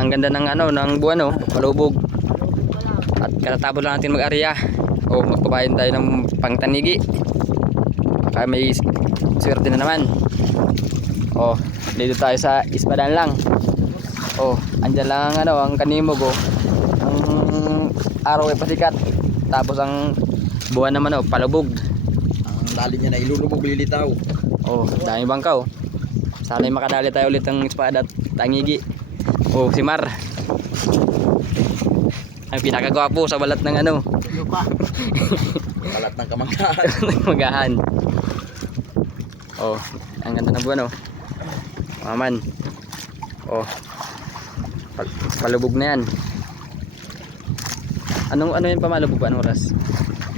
Ang ganda ng ano, ng buwan oh, palubog. At katatapos lang natin mag-area. O magpapayin tayo ng pangtanigi. Baka may swerte na naman. O, dito tayo sa Ispadan lang. O, andyan lang ang ano, ang kanimog oh. Ang araw ay pasikat. Tapos ang buwan naman oh, palubog. Ang lalim niya na ilulubog, lilitaw. Oh, dami bangkaw. Sana'y makadali tayo ulit ng espada at tangigi. Oh, si Mar. Ang pinakagwapo sa balat ng ano. Lupa. Balat ng kamangkahan. Magahan. Oh, ang ganda ng buwan oh. Maman. Oh. Palubog na yan. Ano yun pamalubog ba? Anong oras?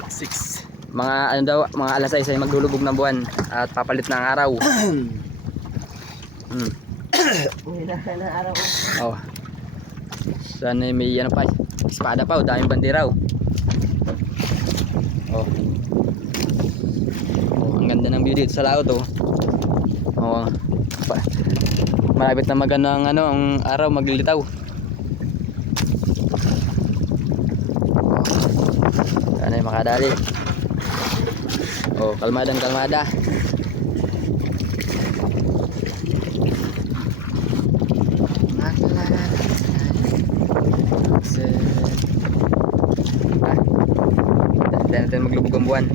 6. Mga ano daw, mga alas 6 ay maglulubog ng buwan at papalit na ang araw. Uminahan ng araw. Oh. Sana may ano pa, espada pa, daming bandera. Oh. Oh, ang ganda ng view dito sa laot oh. Oh. Malapit na magano ang ano, ang araw maglilitaw. Sana ay makadali. Oh, kalmadang kalmada. Dahil natin maglubog ang buwan.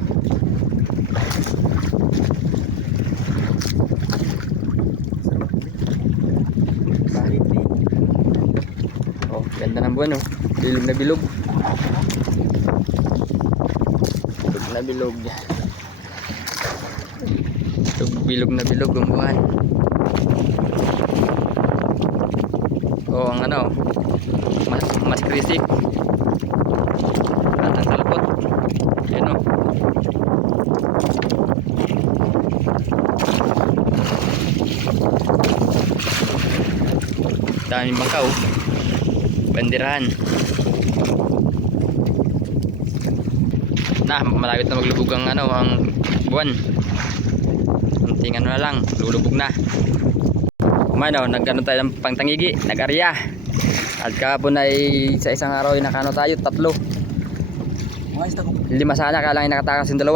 Oh, ganda ng buwan oh. Bilog na bilog. Bilog na bilog. Bilog na bilog ang buwan. Oh, ang ano, mas krisik. At ang salpot. Ayan o. Daming bangkaw. Bandirahan. Na, malapit na maglubog ang ano, ang buwan. Kunting ano na lang, lulubog na. Kumano, nagano tayo ng pangtangigi, nag-arya. At kahapon ay sa isang araw ay nakano tayo, 3. 5 sana, kaya lang ay nakatakas yung 2.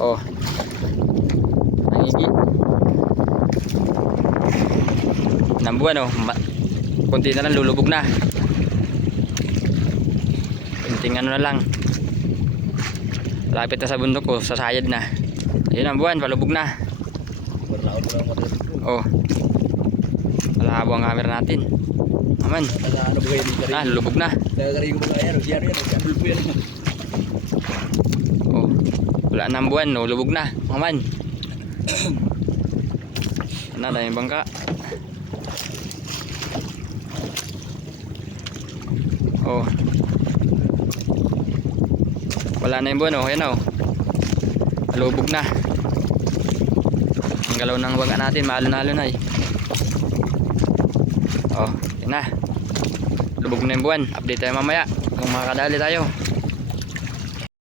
Oh. Tangigi. Ng buwan oh, kunti na lang lulubog na. Kunting ano na lang. Lapit na sa bundok ko, sa sayad na. Ayun ang buwan, palubog na. Oh. Malabo ang camera natin. Aman. Lulubog na. Oh. Wala na ang buwan, no? Lubog na. Aman. Ano na yung bangka? Oh. Wala na yung buwan, oh. Ayan, oh. Lubog na. Ang galaw ng bangka natin, mahalo-halo na eh. Oh, yun na. Lubog na yung buwan. Update tayo mamaya kung makakadali tayo.